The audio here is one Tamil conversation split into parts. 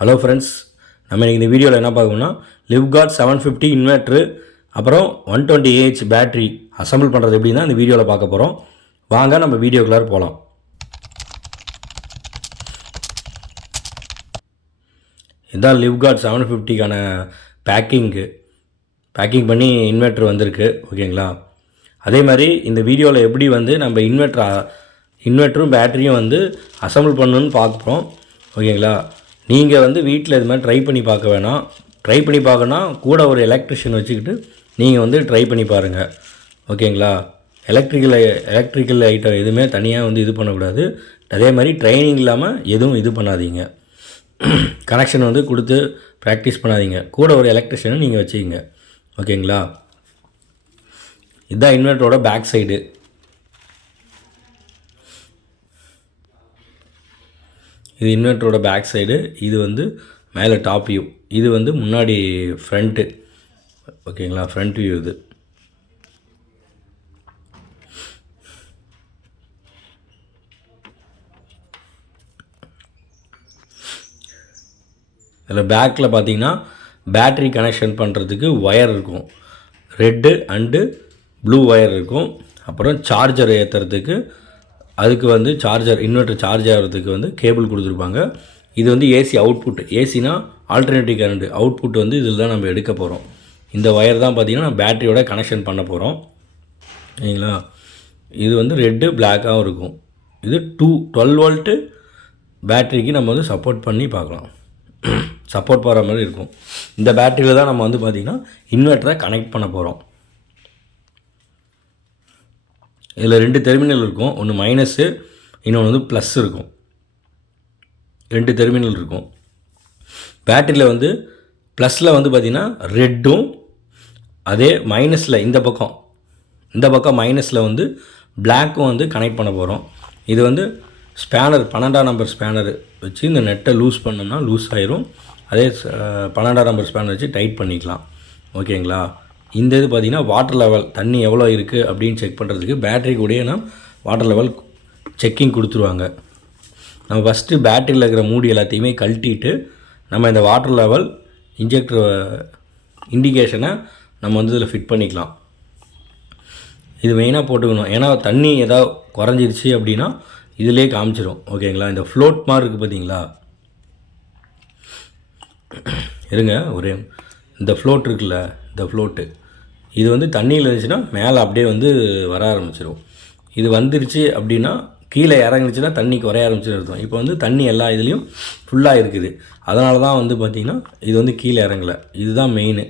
ஹலோ ஃப்ரெண்ட்ஸ், நம்ம இன்றைக்கி இந்த வீடியோவில் என்ன பார்க்கணும்னா Livguard 750 இன்வெர்ட்ரு அப்புறம் 120Ah பேட்ரி அசம்பிள் பண்ணுறது எப்படின்னா இந்த வீடியோவில் பார்க்க போகிறோம். வாங்க நம்ம வீடியோக்குள்ளார போகலாம். இதுதான் Livguard 750க்கான பேக்கிங் பண்ணி இன்வெர்ட்ரு வந்திருக்கு. ஓகேங்களா? அதே மாதிரி இந்த வீடியோவில் எப்படி நம்ம இன்வெர்ட்டரும் பேட்டரியும் அசம்பிள் பண்ணணுன்னு பார்க்குறோம். ஓகேங்களா? நீங்கள் வீட்டில் இது மாதிரி ட்ரை பண்ணி பார்க்க வேணாம். ட்ரை பண்ணி பார்க்கணுன்னா கூட ஒரு எலக்ட்ரிஷியன் வச்சுக்கிட்டு நீங்கள் ட்ரை பண்ணி பாருங்கள். ஓகேங்களா? எலக்ட்ரிக்கல் ஐட்டம் எதுவுமே தனியாக இது பண்ணக்கூடாது. அதே மாதிரி ட்ரைனிங் இல்லாமல் எதுவும் இது பண்ணாதீங்க. கனெக்ஷன் கொடுத்து ப்ராக்டிஸ் பண்ணாதீங்க. கூட ஒரு எலக்ட்ரிஷியனை நீங்கள் வச்சுக்கிங்க. ஓகேங்களா? இதுதான் இன்வெர்ட்டரோட பேக் சைடு. இது இன்வெர்ட்டரோட பேக் சைடு. இது மேலே டாப் வியூ. இது முன்னாடி ஃப்ரண்ட்டு. ஓகேங்களா? ஃப்ரண்ட் வியூ இது. இதில் பேக்கில் பார்த்தீங்கன்னா பேட்ரி கனெக்ஷன் பண்ணுறதுக்கு ஒயர் இருக்கும். ரெட்டு அண்டு ப்ளூ ஒயர் இருக்கும். அப்புறம் சார்ஜர் ஏற்றுறதுக்கு அதுக்கு இன்வெர்ட்டர் சார்ஜ் ஆகிறதுக்கு கேபிள் கொடுத்துருப்பாங்க. இது ஏசி அவுட்புட். ஏசினா ஆல்டர்னேட்டிவ் கரண்ட் அவுட்புட் இதில் தான் நம்ம எடுக்க போகிறோம். இந்த ஒயர் தான் பார்த்திங்கன்னா பேட்டரியோட கனெக்ஷன் பண்ண போகிறோம். சரிங்களா? இது ரெட்டு பிளாக்காகவும் இருக்கும். இது 12 வோல்ட்டு பேட்டரிக்கு நம்ம சப்போர்ட் பண்ணி பார்க்கலாம். சப்போர்ட் போகிற மாதிரி இருக்கும். இந்த பேட்டரியில் தான் நம்ம பார்த்திங்கன்னா இன்வெர்ட்டரை கனெக்ட் பண்ண போகிறோம். இதில் 2 டெர்மினல் இருக்கும். ஒன்று மைனஸு, இன்னொன்று ப்ளஸ் இருக்கும். 2 டெர்மினல் இருக்கும். பேட்டரியில் ப்ளஸில் பார்த்திங்கன்னா ரெட்டும், அதே மைனஸில் இந்த பக்கம் மைனஸில் பிளாக்கும் கனெக்ட் பண்ண போகிறோம். இது ஸ்பேனர் 12ஆம் நம்பர் ஸ்பேனர் வச்சு இந்த நெட்டை லூஸ் பண்ணோம்னா லூஸ் ஆயிரும். அதே 12ஆம் நம்பர் ஸ்பேனர் வச்சு டைட் பண்ணிக்கலாம். ஓகேங்களா? இந்த இது பார்த்திங்கன்னா வாட்டர் லெவல், தண்ணி எவ்வளோ இருக்குது அப்படின்னு செக் பண்ணுறதுக்கு பேட்டரி கூடயே வாட்டர் லெவல் செக்கிங் கொடுத்துருவாங்க. நம்ம ஃபஸ்ட்டு பேட்டரியில் இருக்கிற மூடி எல்லாத்தையுமே கழட்டிட்டு நம்ம இந்த வாட்டர் லெவல் இன்ஜெக்டர் இண்டிகேஷனை நம்ம இதில் ஃபிட் பண்ணிக்கலாம். இது மெயினாக போட்டுக்கணும். ஏன்னா தண்ணி ஏதாவது குறைஞ்சிருச்சு அப்படின்னா இதிலே காமிச்சிடும். ஓகேங்களா? இந்த ஃப்ளோட் மாதிரி இருக்குது பார்த்தீங்களா? இருங்க இந்த ஃப்ளோட் இருக்குல்ல, இந்த ஃப்ளோட்டு இது தண்ணியில் இருந்துச்சுன்னா மேலே அப்படியே வர ஆரம்பிச்சிடும். இது வந்துருச்சு அப்படின்னா கீழே இறங்குச்சுன்னா தண்ணி குறைய ஆரம்பிச்சுன்னு இருக்கும். இப்போ தண்ணி எல்லா இதுலேயும் ஃபுல்லாக இருக்குது. அதனால தான் பார்த்திங்கன்னா இது கீழே இறங்கலை. இதுதான் மெயின்.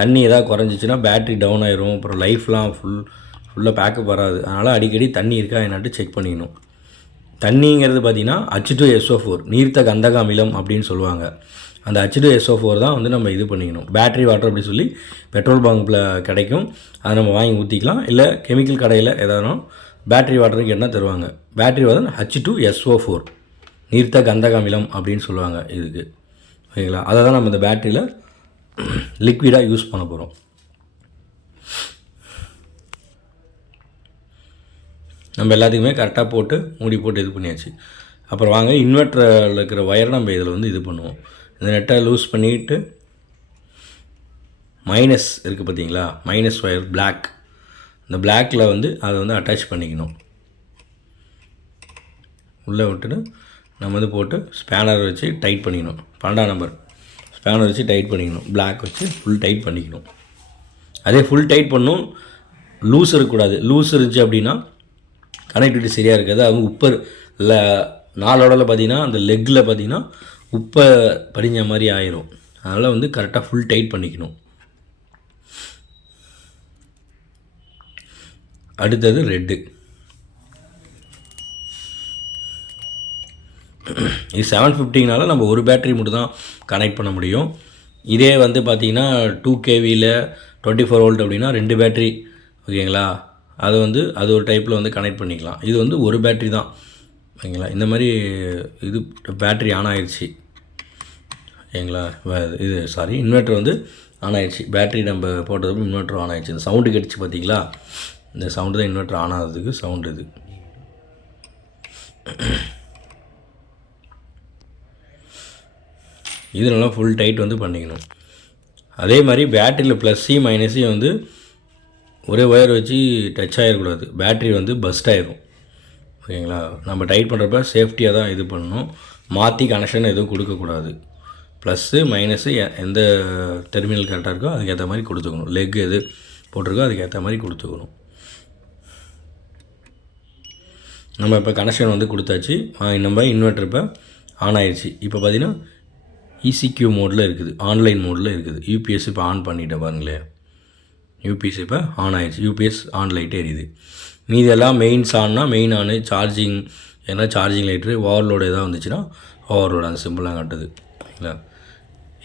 தண்ணி எதாவது குறைஞ்சிச்சின்னா பேட்ரி டவுன் ஆயிரும். அப்புறம் லைஃப்லாம் ஃபுல்லாக பேக்கப் வராது. அதனால் அடிக்கடி தண்ணி இருக்கா என்னாட்டு செக் பண்ணிக்கணும். தண்ணிங்கிறது பார்த்திங்கன்னா H2SO4 நீர்த்த கந்தக அமிலம் அப்படின்னு சொல்லுவாங்க. அந்த H2SO4 தான் நம்ம இது பண்ணிக்கணும். பேட்ரி வாட்டர் அப்படி சொல்லி பெட்ரோல் பங்கில் கிடைக்கும். அதை நம்ம வாங்கி ஊற்றிக்கலாம். இல்லை கெமிக்கல் கடையில் எதானாலும் பேட்ரி வாட்டருக்கு என்ன தருவாங்க. பேட்ரி வாட்டர் H2SO4 நீர்த்த கந்தக அமிலம் அப்படின்னு சொல்லுவாங்க இதுக்கு. ஓகேங்களா? அதை தான் நம்ம இந்த பேட்டரியில் லிக்விடாக யூஸ் பண்ண போகிறோம். நம்ம எல்லாத்துக்குமே கரெக்டாக போட்டு மூடி போட்டு இது பண்ணியாச்சு. அப்புறம் வாங்க இன்வெர்ட்டரில் இருக்கிற ஒயரை நம்ம இதில் இது பண்ணுவோம். இந்த நெட்டை லூஸ் பண்ணிவிட்டு மைனஸ் இருக்குது பார்த்தீங்களா, மைனஸ் ஒயர் பிளாக், இந்த பிளாக்கில் அதை அட்டாச் பண்ணிக்கணும். உள்ளே விட்டுட்டு நம்ம போட்டு ஸ்பேனர் வச்சு டைட் பண்ணிக்கணும். 12ஆம் நம்பர் ஸ்பேனர் வச்சு டைட் பண்ணிக்கணும். பிளாக் வச்சு ஃபுல் டைட் பண்ணிக்கணும். அதே ஃபுல் டைட் பண்ணணும். லூஸ் இருக்கக்கூடாது. லூஸ் இருந்துச்சு அப்படின்னா கனெக்டிவிட்டி சரியாக இருக்காது. அவங்க உப்பை இல்லை நாளோடல பார்த்திங்கன்னா அந்த லெக்கில் பார்த்திங்கன்னா உப்பை படிஞ்ச மாதிரி ஆயிரும். அதனால் கரெக்டாக ஃபுல் டைட் பண்ணிக்கணும். அடுத்தது ரெட்டு. இது 750னால நம்ம ஒரு பேட்டரி மட்டும் தான் கனெக்ட் பண்ண முடியும். இதே பார்த்திங்கன்னா 2 kVயில் 24 வோல்ட் அப்படின்னா 2 பேட்டரி. ஓகேங்களா? அது ஒரு டைப்பில் கனெக்ட் பண்ணிக்கலாம். இது ஒரு பேட்ரி தான். ஓகேங்களா? இந்த மாதிரி இது பேட்ரி ஆன் ஆயிடுச்சு. ஓகேங்களா? இன்வெர்ட்டர் ஆன் ஆயிடுச்சு. பேட்ரி நம்ம போட்டதுக்கு இன்வெர்ட்டர் ஆன் ஆயிடுச்சு. இந்த சவுண்டு கேட்டுச்சு பார்த்தீங்களா? இந்த சவுண்டு தான் இன்வெர்ட்டர் ஆன் ஆகிறதுக்கு சவுண்டு. இது இது நல்லா ஃபுல் டைட் வந்து பண்ணிக்கணும். அதே மாதிரி பேட்டரியில் ப்ளஸ்ஸையும் மைனஸையும் வந்து ஒரே ஒயர் வச்சு டச் ஆகிடக்கூடாது. பேட்ரி வந்து பஸ்ட் ஆகிடும். ஓகேங்களா? நம்ம டைட் பண்ணுறப்ப சேஃப்டியாக தான் இது பண்ணணும். மாற்றி கனெக்ஷன் எதுவும் கொடுக்கக்கூடாது. ப்ளஸ்ஸு மைனஸு எந்த டெர்மினல் கரெக்டாக இருக்கோ அதுக்கேற்ற மாதிரி கொடுத்துக்கணும். லெக் எது போட்டிருக்கோ அதுக்கேற்ற மாதிரி கொடுத்துக்கணும். நம்ம இப்போ கனெக்ஷன் வந்து கொடுத்தாச்சு. நம்ம இன்வெர்ட்டர் இப்போ ஆன் ஆயிடுச்சு. இப்போ பார்த்திங்கன்னா ECQ மோடில் இருக்குது, ஆன்லைன் மோடில் இருக்குது. யூபிஎஸ் இப்போ ஆன் பண்ணிட்டேன் பாருங்களேன். யூபிஎஸ் இப்போ ஆன் ஆயிடுச்சு. யூபிஎஸ் ஆன் லைட்டு எரியுது. மீதி எல்லாம் மெயின்ஸ் ஆன்னா மெயின் ஆனு, சார்ஜிங் ஏன்னா சார்ஜிங் லைட்ரு, ஓவர்லோடு எதாவது வந்துச்சுன்னா ஓவர்லோடு அந்த சிம்பிளாக காட்டுது. ஓகேங்களா?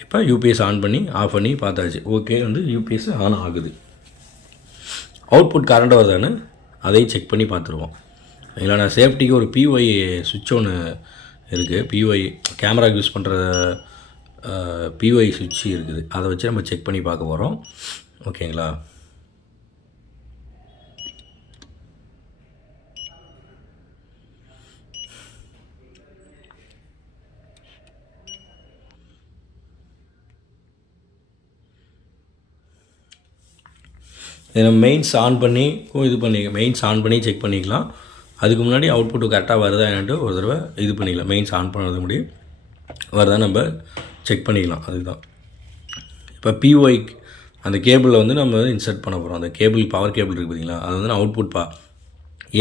இப்போ யூபிஎஸ் ஆன் பண்ணி ஆஃப் பண்ணி பார்த்தாச்சு. ஓகே, வந்து யூபிஎஸ் ஆன் ஆகுது. அவுட்புட் கரண்ட் வருதான்னு அதையும் செக் பண்ணி பார்த்துருவோம். ஓகேங்களா? நான் சேஃப்டிக்கு ஒரு PY சுவிட்ச் ஒன்று இருக்குது. PY கேமராக்கு யூஸ் பண்ணுற PY சுவிட்ச் இருக்குது. அதை வச்சு நம்ம செக் பண்ணி பார்க்க போகிறோம். ஓகேங்களா? இதை நம்ம மெயின்ஸ் ஆன் பண்ணி மெயின்ஸ் ஆன் பண்ணி செக் பண்ணிக்கலாம். அதுக்கு முன்னாடி அவுட்புட்டு கரெக்டாக வருதா என்னட்டு ஒரு தடவை இது பண்ணிக்கலாம். மெயின்ஸ் ஆன் பண்ணது முடியும் வருதா நம்ம செக் பண்ணிக்கலாம். அதுதான் இப்போ PY அந்த கேபிளில் வந்து நம்ம இன்சர்ட் பண்ண போகிறோம். அந்த கேபிள் பவர் கேபிள் இருக்குது பார்த்தீங்களா, அது வந்து நான் அவுட்புட்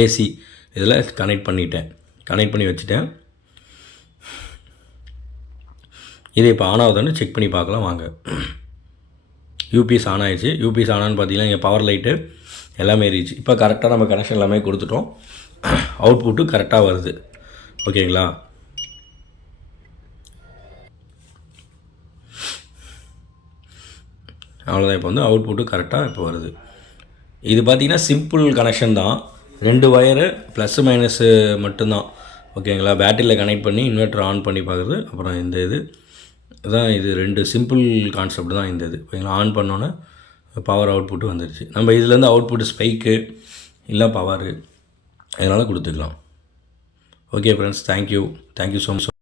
AC இதில் கனெக்ட் பண்ணி வச்சுட்டேன். இதை இப்போ ஆன் ஆகுதான்னு செக் பண்ணி பார்க்கலாம் வாங்க. யூபிஎஸ் ஆன் ஆகிடுச்சு. யூபிஎஸ் ஆனான்னு பார்த்தீங்கன்னா இங்கே பவர் லைட்டு எல்லாமே ஏறிடுச்சு. இப்போ கரெக்டாக நம்ம கனெக்ஷன் எல்லாமே கொடுத்துட்டோம். அவுட்புட்டு கரெக்டாக வருது. ஓகேங்களா? அவ்வளோதான். இப்போ வந்து அவுட்புட்டு கரெக்டாக இப்போ வருது. இது பார்த்திங்கன்னா சிம்பிள் கனெக்ஷன் தான். 2 ஒயரு ப்ளஸ்ஸு மைனஸு மட்டும்தான். ஓகேங்களா? பேட்டரியில் கனெக்ட் பண்ணி இன்வெர்ட்டர் ஆன் பண்ணி பார்க்குறது. அப்புறம் இந்த இது 2 சிம்பிள் கான்செப்ட் தான் இந்த இது. ஓகேங்களா? ஆன் பண்ணோன்னே பவர் அவுட்புட்டு வந்துடுச்சு. நம்ம இதுலேருந்து அவுட்புட்டு ஸ்பைக்கு இல்லை பவரு இதனால் கொடுத்துக்கலாம். Okay friends, thank you so much.